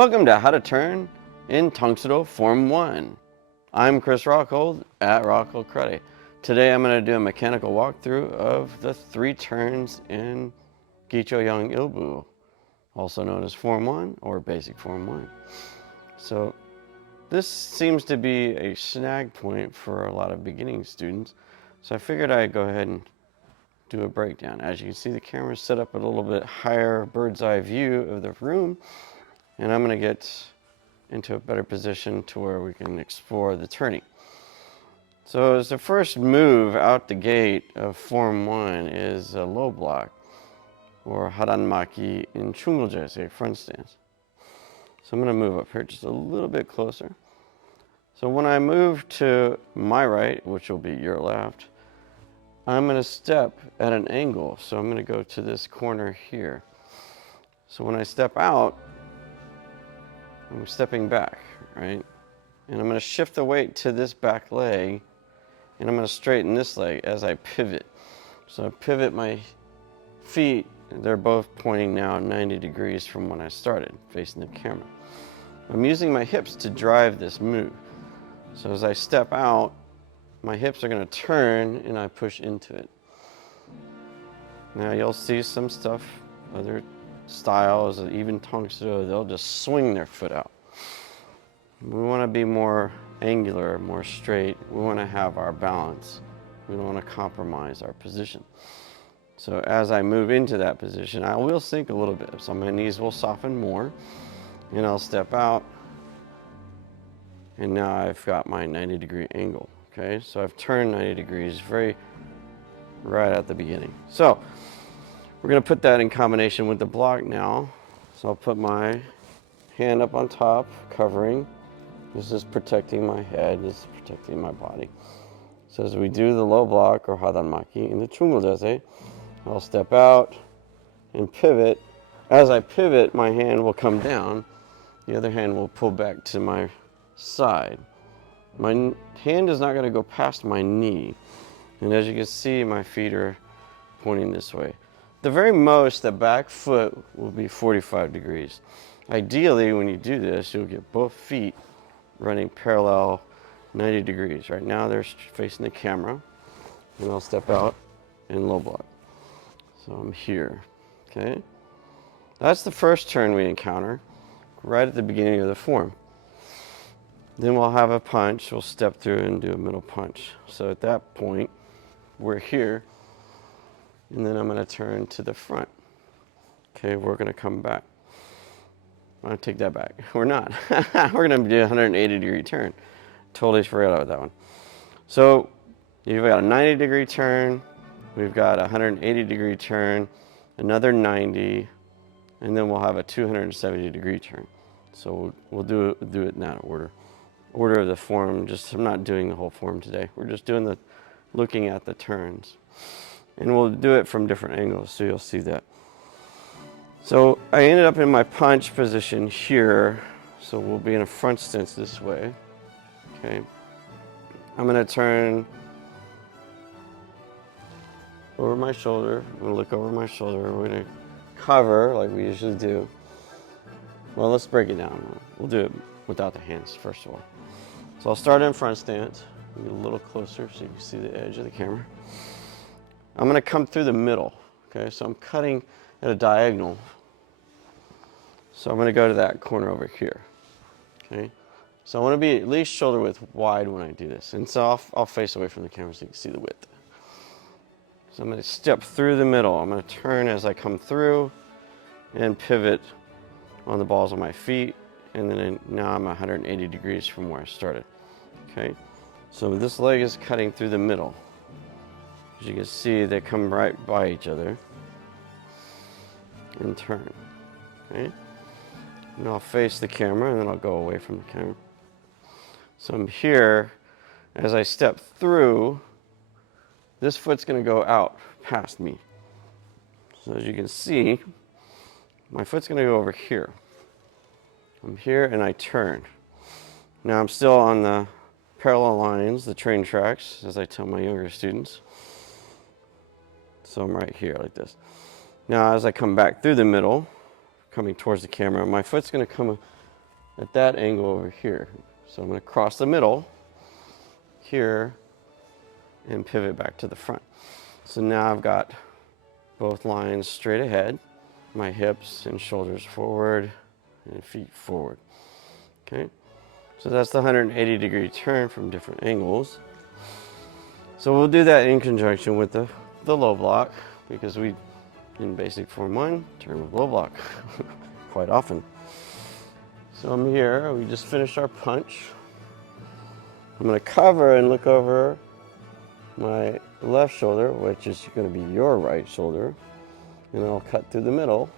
Welcome to How to Turn in Tang Soo Do Form 1. I'm Chris Rockhold at Rockhold Karate. Today I'm going to do a mechanical walkthrough of the 3 turns in Gicho Yang Ilbu, also known as Form 1 or Basic Form 1. So this seems to be a snag point for a lot of beginning students, so I figured I'd go ahead and do a breakdown. As you can see, the camera's set up a little bit higher bird's eye view of the room, and I'm going to get into a better position to where we can explore the turning. So as the first move out the gate of Form 1 is a low block, or haranmaki in chunguljeose, front stance. So I'm going to move up here just a little bit closer. So when I move to my right, which will be your left, I'm going to step at an angle. So I'm going to go to this corner here. So when I step out, I'm stepping back, right? And I'm going to shift the weight to this back leg, and I'm going to straighten this leg as I pivot. So I pivot my feet, and they're both pointing now 90 degrees from when I started, facing the camera. I'm using my hips to drive this move. So as I step out, my hips are going to turn and I push into it. Now you'll see some stuff, other styles, even Tang Soo Do, they'll just swing their foot out. We want to be more angular, more straight. We want to have our balance. We don't want to compromise our position. So as I move into that position, I will sink a little bit. So my knees will soften more, and I'll step out. And now I've got my 90-degree angle. Okay, so I've turned 90 degrees right at the beginning. So we're going to put that in combination with the block now. So I'll put my hand up on top, covering. This is protecting my head, this is protecting my body. So as we do the low block or haranmaki in the chunguljeose, I'll step out and pivot. As I pivot, my hand will come down. The other hand will pull back to my side. My hand is not going to go past my knee. And as you can see, my feet are pointing this way. The very most, the back foot will be 45 degrees. Ideally, when you do this, you'll get both feet running parallel 90 degrees. Right now, they're facing the camera. And I'll step out and low block. So I'm here, okay? That's the first turn we encounter right at the beginning of the form. Then we'll have a punch. We'll step through and do a middle punch. So at that point, we're here. And then I'm going to turn to the front. Okay, we're going to come back. I'm going to take that back. We're not. We're going to do a 180-degree turn. Totally forgot about that one. So you've got a 90-degree turn. We've got a 180-degree turn, another 90, and then we'll have a 270-degree turn. So we'll do it in that order. Order of the form. I'm not doing the whole form today. We're just doing looking at the turns. And we'll do it from different angles, so you'll see that. So I ended up in my punch position here. So we'll be in a front stance this way. Okay. I'm going to turn over my shoulder. I'm going to look over my shoulder. We're going to cover like we usually do. Well, let's break it down. We'll do it without the hands, first of all. So I'll start in front stance. Get a little closer so you can see the edge of the camera. I'm going to come through the middle. Okay, so I'm cutting at a diagonal. So I'm going to go to that corner over here. Okay, so I want to be at least shoulder width wide when I do this. And so I'll face away from the camera so you can see the width. So I'm going to step through the middle. I'm going to turn as I come through and pivot on the balls of my feet. And then now I'm 180 degrees from where I started. Okay, so this leg is cutting through the middle. As you can see, they come right by each other and turn. Okay, and I'll face the camera and then I'll go away from the camera. So I'm here. As I step through, this foot's going to go out past me. So as you can see, my foot's going to go over here. I'm here and I turn. Now I'm still on the parallel lines, the train tracks, as I tell my younger students. So I'm right here like this. Now as I come back through the middle, coming towards the camera, my foot's going to come at that angle over here. So I'm going to cross the middle here and pivot back to the front. So now I've got both lines straight ahead, my hips and shoulders forward and feet forward. Okay, so that's the 180-degree turn from different angles. So we'll do that in conjunction with the low block, because we, in basic form 1, turn with low block quite often. So I'm here, we just finished our punch. I'm going to cover and look over my left shoulder, which is going to be your right shoulder, and I'll cut through the middle,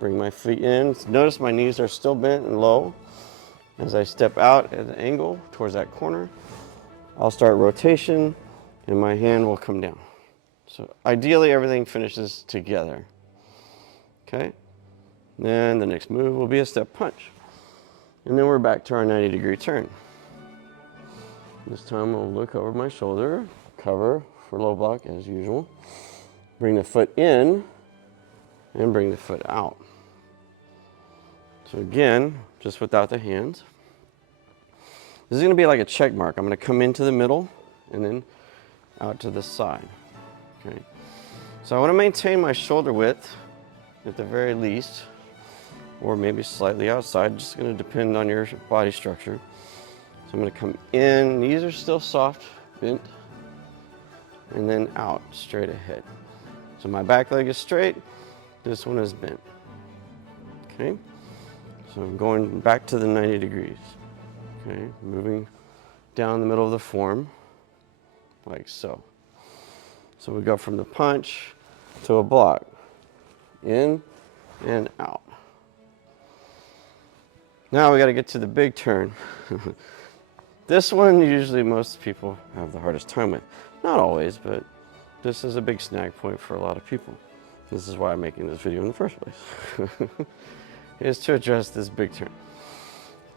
bring my feet in. Notice my knees are still bent and low. As I step out at an angle towards that corner, I'll start rotation and my hand will come down. So ideally everything finishes together. Okay? Then the next move will be a step punch. And then we're back to our 90-degree turn. This time I'll look over my shoulder, cover for low block as usual. Bring the foot in and bring the foot out. So again, just without the hands. This is going to be like a check mark. I'm going to come into the middle and then out to the side. Okay. So I want to maintain my shoulder width at the very least, or maybe slightly outside. Just going to depend on your body structure. So I'm going to come in. Knees are still soft, bent, and then out, straight ahead. So my back leg is straight. This one is bent. Okay. So I'm going back to the 90 degrees. Okay, moving down the middle of the form, like so. So we go from the punch to a block, in and out. Now we got to get to the big turn. This one usually most people have the hardest time with. Not always, but this is a big snag point for a lot of people. This is why I'm making this video in the first place. Is to address this big turn.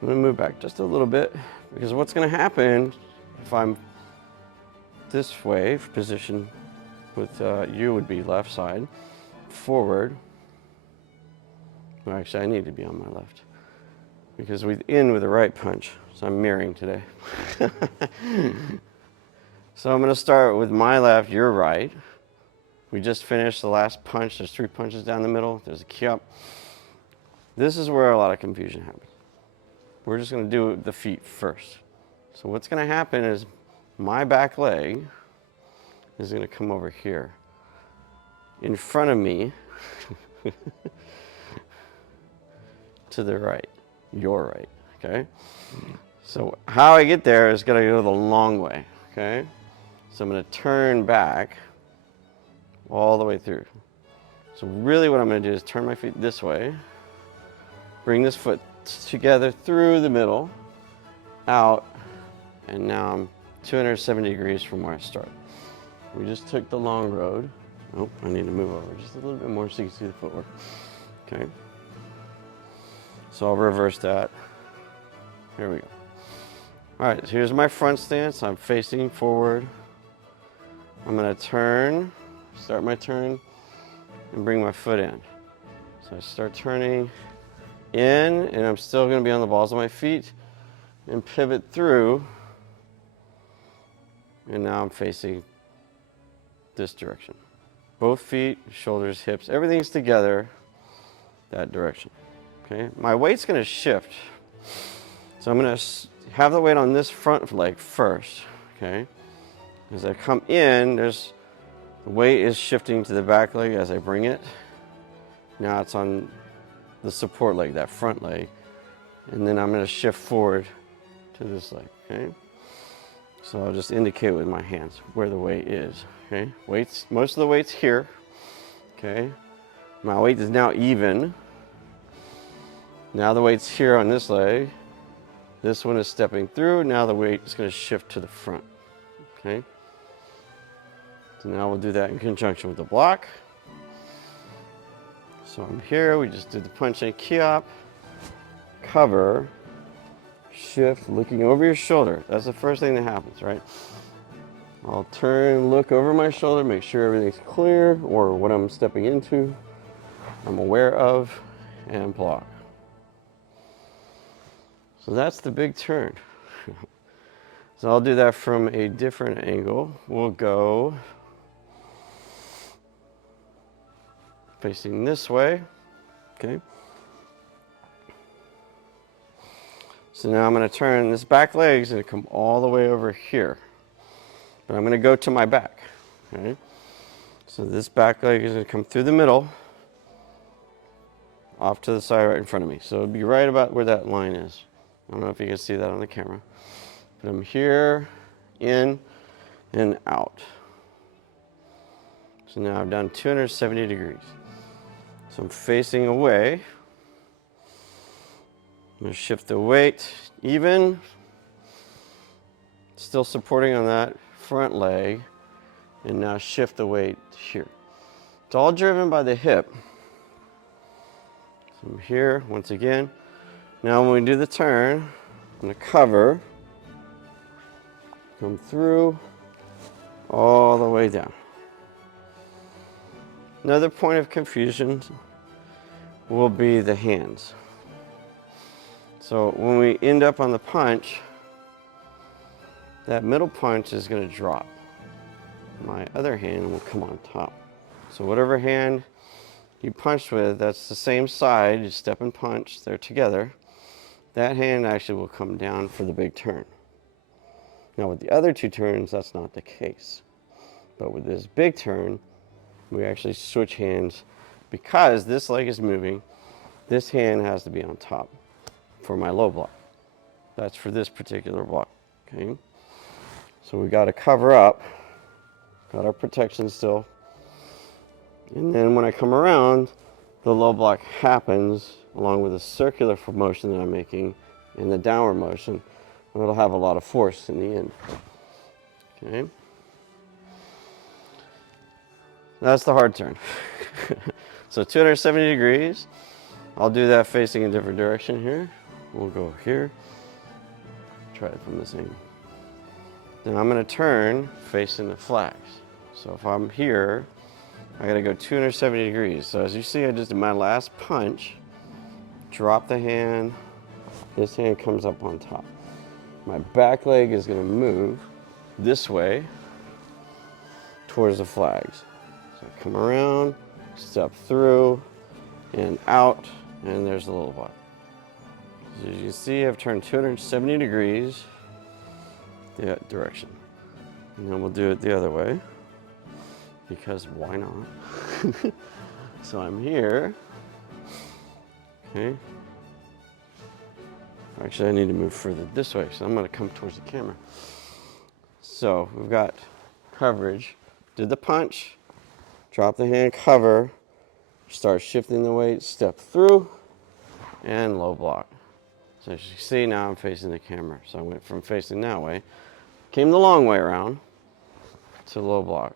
I'm going to move back just a little bit, because what's going to happen if I'm this way, position with you would be left side, forward. Well, actually I need to be on my left, because we in with the right punch, so I'm mirroring today. So I'm going to start with my left, your right. We just finished the last punch. There's 3 punches down the middle. There's a key up. This is where a lot of confusion happens. We're just going to do the feet first. So what's going to happen is my back leg is going to come over here in front of me to the right, your right, okay? So how I get there is going to go the long way, okay? So I'm going to turn back all the way through. So really what I'm going to do is turn my feet this way, bring this foot together through the middle, out, and now I'm 270 degrees from where I start. We just took the long road. Oh, I need to move over just a little bit more so you can see the footwork. Okay. So I'll reverse that. Here we go. All right, so here's my front stance. I'm facing forward. I'm gonna turn, start my turn, and bring my foot in. So I start turning in, and I'm still going to be on the balls of my feet, and pivot through, and now I'm facing this direction. Both feet, shoulders, hips, everything's together that direction. Okay, my weight's going to shift, so I'm going to have the weight on this front leg first. Okay, as I come in, the weight is shifting to the back leg as I bring it. Now it's on the support leg, that front leg, and then I'm going to shift forward to this leg. Okay, so I'll just indicate with my hands where the weight is. Okay, most of the weight's here. Okay, my weight is now even. Now the weight's here on this leg. This one is stepping through. Now the weight is going to shift to the front. Okay, so now we'll do that in conjunction with the block. So I'm here, we just did the punch and key up, cover, shift, looking over your shoulder. That's the first thing that happens, right? I'll turn, look over my shoulder, make sure everything's clear, or what I'm stepping into, I'm aware of, and block. So that's the big turn. So I'll do that from a different angle. We'll go facing this way, okay? So now I'm going to turn, this back leg is going to come all the way over here. But I'm going to go to my back, okay? So this back leg is going to come through the middle, off to the side right in front of me. So it'll be right about where that line is. I don't know if you can see that on the camera. But I'm here, in, and out. So now I've done 270 degrees. So I'm facing away. I'm going to shift the weight even, still supporting on that front leg, and now shift the weight here. It's all driven by the hip. So I'm here once again. Now when we do the turn, I'm going to cover, come through, all the way down. Another point of confusion will be the hands. So when we end up on the punch, that middle punch is going to drop. My other hand will come on top. So whatever hand you punch with, that's the same side, you step and punch, they're together. That hand actually will come down for the big turn. Now with the other two turns, that's not the case. But with this big turn, we actually switch hands because this leg is moving. This hand has to be on top for my low block. That's for this particular block, okay? So we got to cover up, got our protection still. And then when I come around, the low block happens along with the circular motion that I'm making and the downward motion. And it'll have a lot of force in the end, okay? That's the hard turn. So 270 degrees. I'll do that facing a different direction here. We'll go here. Try it from this angle. Then I'm going to turn facing the flags. So if I'm here, I got to go 270 degrees. So as you see, I just did my last punch. Drop the hand. This hand comes up on top. My back leg is going to move this way towards the flags. So I come around, step through, and out, and there's the little block. So as you can see, I've turned 270 degrees that direction. And then we'll do it the other way, because why not? So I'm here, okay. Actually, I need to move further this way, so I'm going to come towards the camera. So we've got coverage. Did the punch, drop the hand, cover, start shifting the weight, step through, and low block. So as you see, now I'm facing the camera. So I went from facing that way, came the long way around to low block.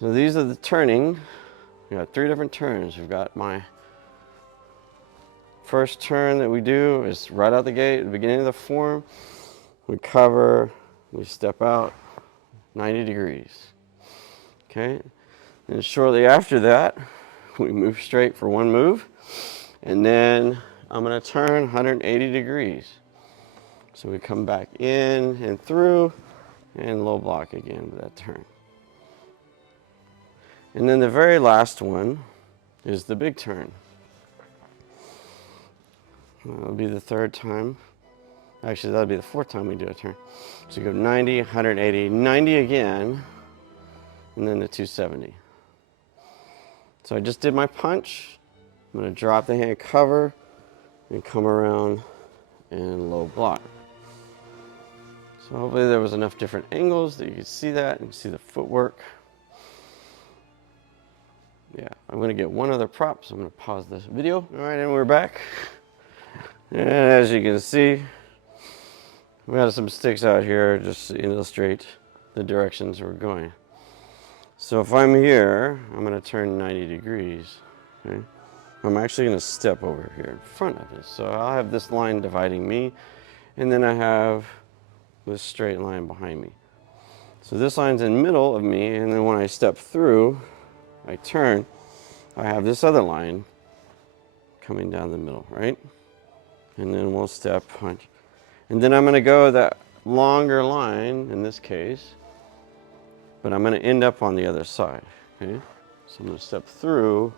So these are the turning. We got 3 different turns. We've got my first turn that we do is right out the gate, at the beginning of the form. We cover, we step out 90 degrees. Okay? And shortly after that, we move straight for one move. And then I'm going to turn 180 degrees. So we come back in and through and low block again with that turn. And then the very last one is the big turn. That'll be the 3rd time. Actually, that'll be the 4th time we do a turn. So you go 90, 180, 90 again, and then the 270. So I just did my punch. I'm going to drop the hand, cover, and come around and low block. So hopefully there was enough different angles that you could see that and see the footwork. Yeah, I'm going to get one other prop, so I'm going to pause this video. All right, and we're back. And as you can see, we have some sticks out here just to illustrate the directions we're going. So if I'm here, I'm going to turn 90 degrees. Okay? I'm actually going to step over here in front of it. So I'll have this line dividing me, and then I have this straight line behind me. So this line's in the middle of me, and then when I step through, I turn, I have this other line coming down the middle, right? And then we'll step punch. And then I'm going to go that longer line in this case, but I'm going to end up on the other side. Okay? So I'm going to step through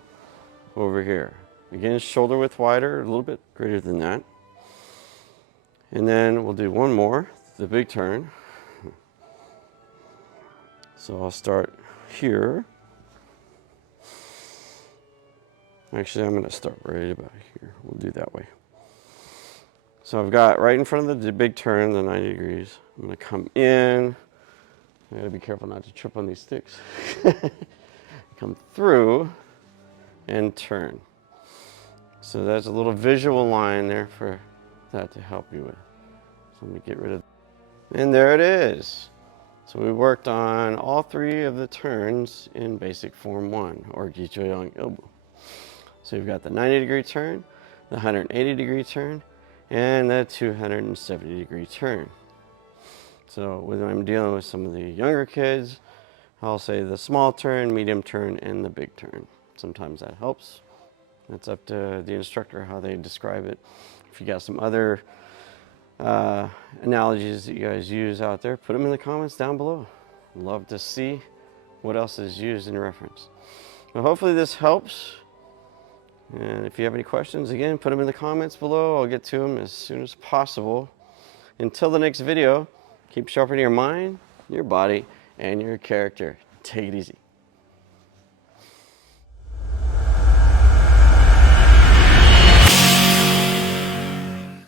over here. Again, shoulder width wider, a little bit greater than that. And then we'll do one more, the big turn. So I'll start here. Actually, I'm going to start right about here. We'll do that way. So I've got right in front of the big turn, the 90 degrees. I'm going to come in. I got to be careful not to trip on these sticks. Come through and turn. So that's a little visual line there for that to help you with. So let me get rid of. And there it is. So we worked on all three of the turns in basic form 1, or Gichoyong Ilbu. So you've got the 90-degree turn, the 180-degree turn, and the 270-degree turn. So when I'm dealing with some of the younger kids, I'll say the small turn, medium turn, and the big turn. Sometimes that helps. It's up to the instructor how they describe it. If you got some other analogies that you guys use out there, put them in the comments down below. Love to see what else is used in reference. Well, hopefully this helps. And if you have any questions, again, put them in the comments below. I'll get to them as soon as possible. Until the next video, keep sharpening your mind, your body, and your character. Take it easy.